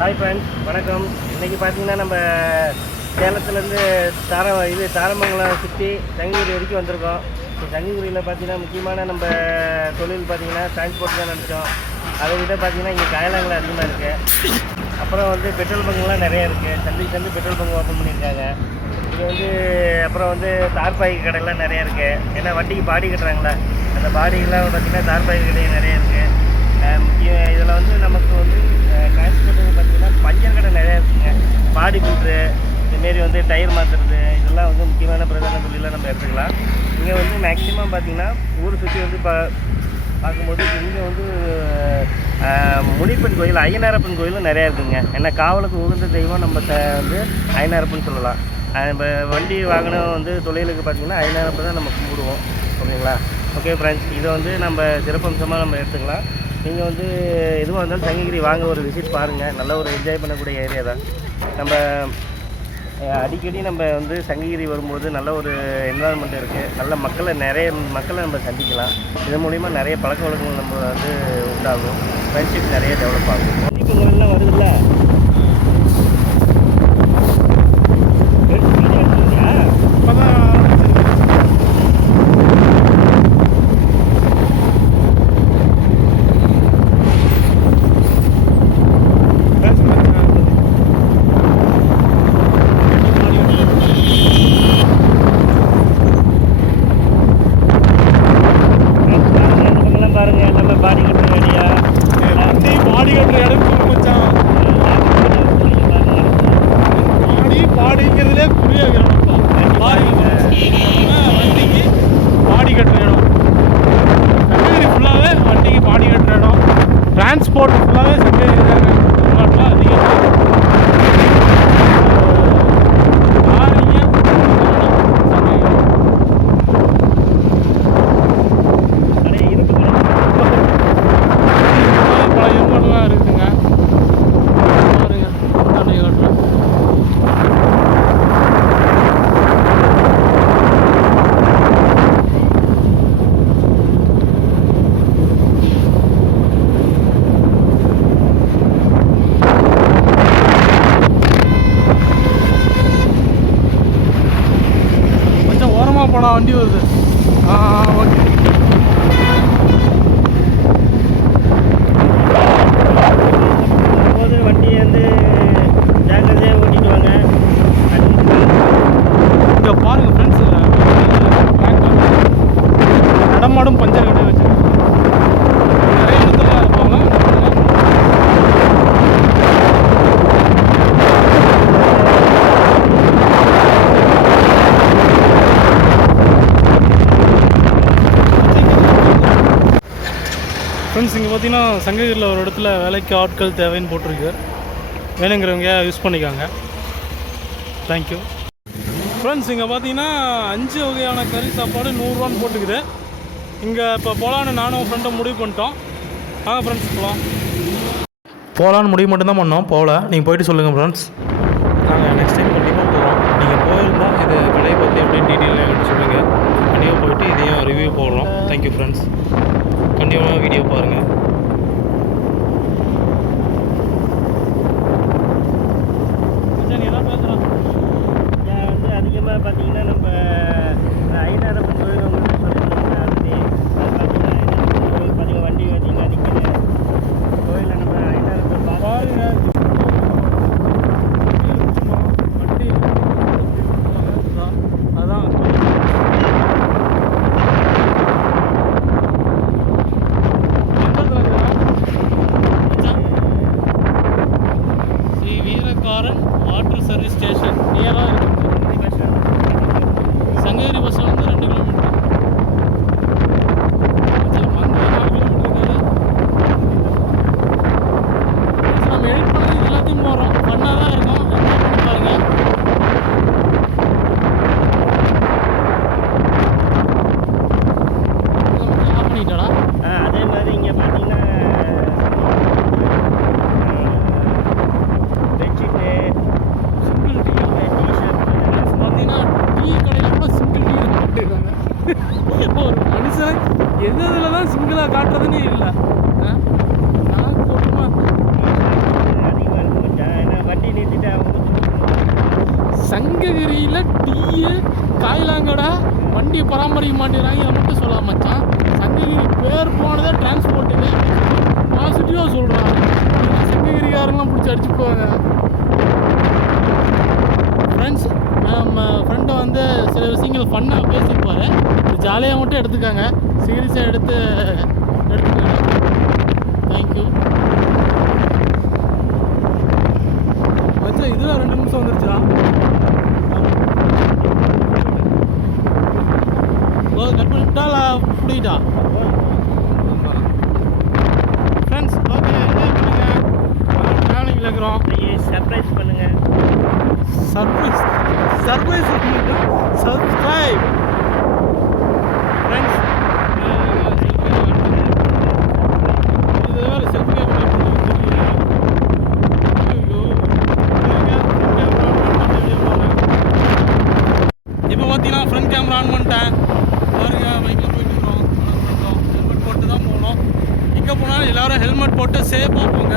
Hi friends, வணக்கம். இன்றைக்கி பார்த்தீங்கன்னா நம்ம சேலத்துலேருந்து தாரமங்கலம் சுற்றி சங்ககிரி வரைக்கும் வந்திருக்கோம். சங்ககிரியில் பார்த்தீங்கன்னா முக்கியமான நம்ம தொழில் பார்த்தீங்கன்னா டிரான்ஸ்போர்ட் தான் நினச்சோம். அதை விட பார்த்தீங்கன்னா இங்கே காயலாங்கலாம் அதிகமாக இருக்குது. அப்புறம் வந்து பெட்ரோல் பங்குலாம் நிறையா இருக்குது. சந்தைக்கு பெட்ரோல் பங்கு ஓப்பன் பண்ணியிருக்காங்க. இங்கே அப்புறம் தார்பாய் கடைலாம் நிறையா இருக்குது. ஏன்னா வண்டிக்கு பாடி கட்டுறாங்களே, அந்த பாடிகள்லாம் பார்த்திங்கன்னா தார்பாய் கடை நிறையா இருக்குது. முக்கியம் இதில் நமக்கு டிரான்ஸ்போர்ட்டுக்கு பார்த்திங்கன்னா பஞ்சர் கடை நிறையா இருக்குங்க. பாடி பில்ட்ரு, இதுமாரி டயர் மாற்றுறது, இதெல்லாம் முக்கியமான பிரதான தொழிலாக நம்ம எடுத்துக்கலாம். இங்கே மேக்ஸிமம் பார்த்திங்கன்னா ஊர் சுற்றி பார்க்கும்போது இங்கே முனிப்பன் கோயில், ஐயனாரப்பன் கோயிலும் நிறையா இருக்குதுங்க. ஏன்னா காவலுக்கு உகந்த தெய்வம் நம்ம ஐயனாரப்பன் சொல்லலாம். நம்ம வண்டி வாகனம் தொழிலுக்கு பார்த்திங்கன்னா ஐயனாரப்பன் தான் நம்ம கும்பிடுவோம். ஓகேங்களா? ஓகே ஃப்ரெண்ட்ஸ், இதை நம்ம சிறப்பம்சமாக நம்ம எடுத்துக்கலாம். நீங்கள் எதுவாக இருந்தாலும் சங்ககிரி வாங்க, ஒரு விசிட் பாருங்கள். நல்ல ஒரு என்ஜாய் பண்ணக்கூடிய ஏரியா தான். நம்ம அடிக்கடி நம்ம சங்ககிரி வரும்போது நல்ல ஒரு என்வரான்மெண்ட் இருக்குது. நல்ல நிறைய மக்களை நம்ம சந்திக்கலாம். இதன் மூலிமா நிறைய பழக்க வழக்கங்கள் நம்ம உண்டாகும். ஃப்ரெண்ட்ஷிப் நிறைய டெவலப் ஆகும். பொங்கல்லாம் வருதுல்ல, டிரான்ஸ்போர்ட் ஃபுல்லாகவே சங்ககிரி தாங்க. தமிழ்நாட்டில் அதிகம் பல எருமெல்லாம் இருக்குதுங்க. போனால் வண்டி வருது. ஓகே, வண்டி ஜாக்கிரதையாக ஓட்டிட்டு வாங்க. இங்கே பாருங்கள் ஃப்ரெண்ட்ஸ், நடமாடும் பஞ்சர் கடை வச்சுருக்கேன். நிறைய இடத்துல இருப்பாங்க. ஃப்ரெண்ட்ஸ், இங்கே பார்த்தீங்கன்னா சங்ககிரியில் ஒரு இடத்துல வேலைக்கு ஆட்கள் தேவைன்னு போட்டிருக்கு. வேணுங்கிறவங்க யூஸ் பண்ணிக்காங்க. Thank you friends. இங்கே பார்த்தீங்கன்னா 5 வகையான கறி சாப்பாடு 100 போட்டுக்குது. இங்கே இப்போ போகலான்னு நானும் ஃப்ரெண்டும் முடிவு பண்ணிட்டோம். ஃப்ரெண்ட்ஸ் போகலான்னு முடிவு மட்டும்தான் பண்ணோம், போகல. நீங்கள் போயிட்டு சொல்லுங்கள் ஃப்ரெண்ட்ஸ். நாங்கள் நெக்ஸ்ட் டைம் கண்டிப்பாக போகிறோம். நீங்கள் போயிருந்தால் இது கடையை பற்றி அப்படின்னு டீட்டெயிலாக எங்களுக்கு சொல்லுங்கள். கண்டிப்பாக போயிட்டு இதையும் ரிவ்யூ போடுறோம். Thank you friends. கண்டிப்பாக வீடியோ பாருங்கள். அதிகமாக பார்த்தீங்கன்னா நம்ம ஐயனாரப்பன் கோயில் சொல்லியிருந்தோம்னா பார்த்தீங்கன்னா வண்டி பார்த்தீங்கன்னா நிற்கிது கோயிலில். நம்ம ஐயனாரப்பன் பாருங்க, வண்டி அதான் எந்த சங்ககிரியில் டீயு காயிலாங்கடா வண்டியை பராமரிக்க மாட்டேங்கிறாங்க. இதை மட்டும் சொல்ல மச்சான். சங்ககிரி பேர் போனதே டிரான்ஸ்போர்ட்டுக்கு பாசிட்டிவாக சொல்கிறாங்க. சங்ககிரிக்காரங்களாம் பிடிச்சி அடிச்சு போவாங்க. ஃப்ரெண்ட்ஸ், நம்ம ஃப்ரெண்டை வந்து சில விஷயங்கள் ஃபன்னாக பேசியிருப்பார். ஜாலியாக மட்டும் எடுத்துக்காங்க, சீரியஸாக எடுத்துக்காங்க. தேங்க்யூ மச்சான். இதில் 2 நிமிஷம் வந்துருச்சா? கட் பண்ணிவிட்டாலா பிடிக்கிட்டா? ஃப்ரெண்ட்ஸ், ஓகே, என்ஜாய் பண்ணுங்கள். ட்ராவலிங்கில் இருக்கிறோம். சர்ப்ரைஸ் பண்ணுங்கள். Surprise subscribe friends. இது வேறு செல்ஃபி கேமரா இப்போ பார்த்தீங்கன்னா ஃப்ரண்ட் கேமரா ஆன் பண்ணிட்டேன். பாருங்க, பைக்கில் போயிட்டு இருக்கோம். ஹெல்மெட் போட்டு தான் போகணும். எங்கே போனாலும் எல்லோரும் ஹெல்மெட் போட்டு சேஃபாக போங்க.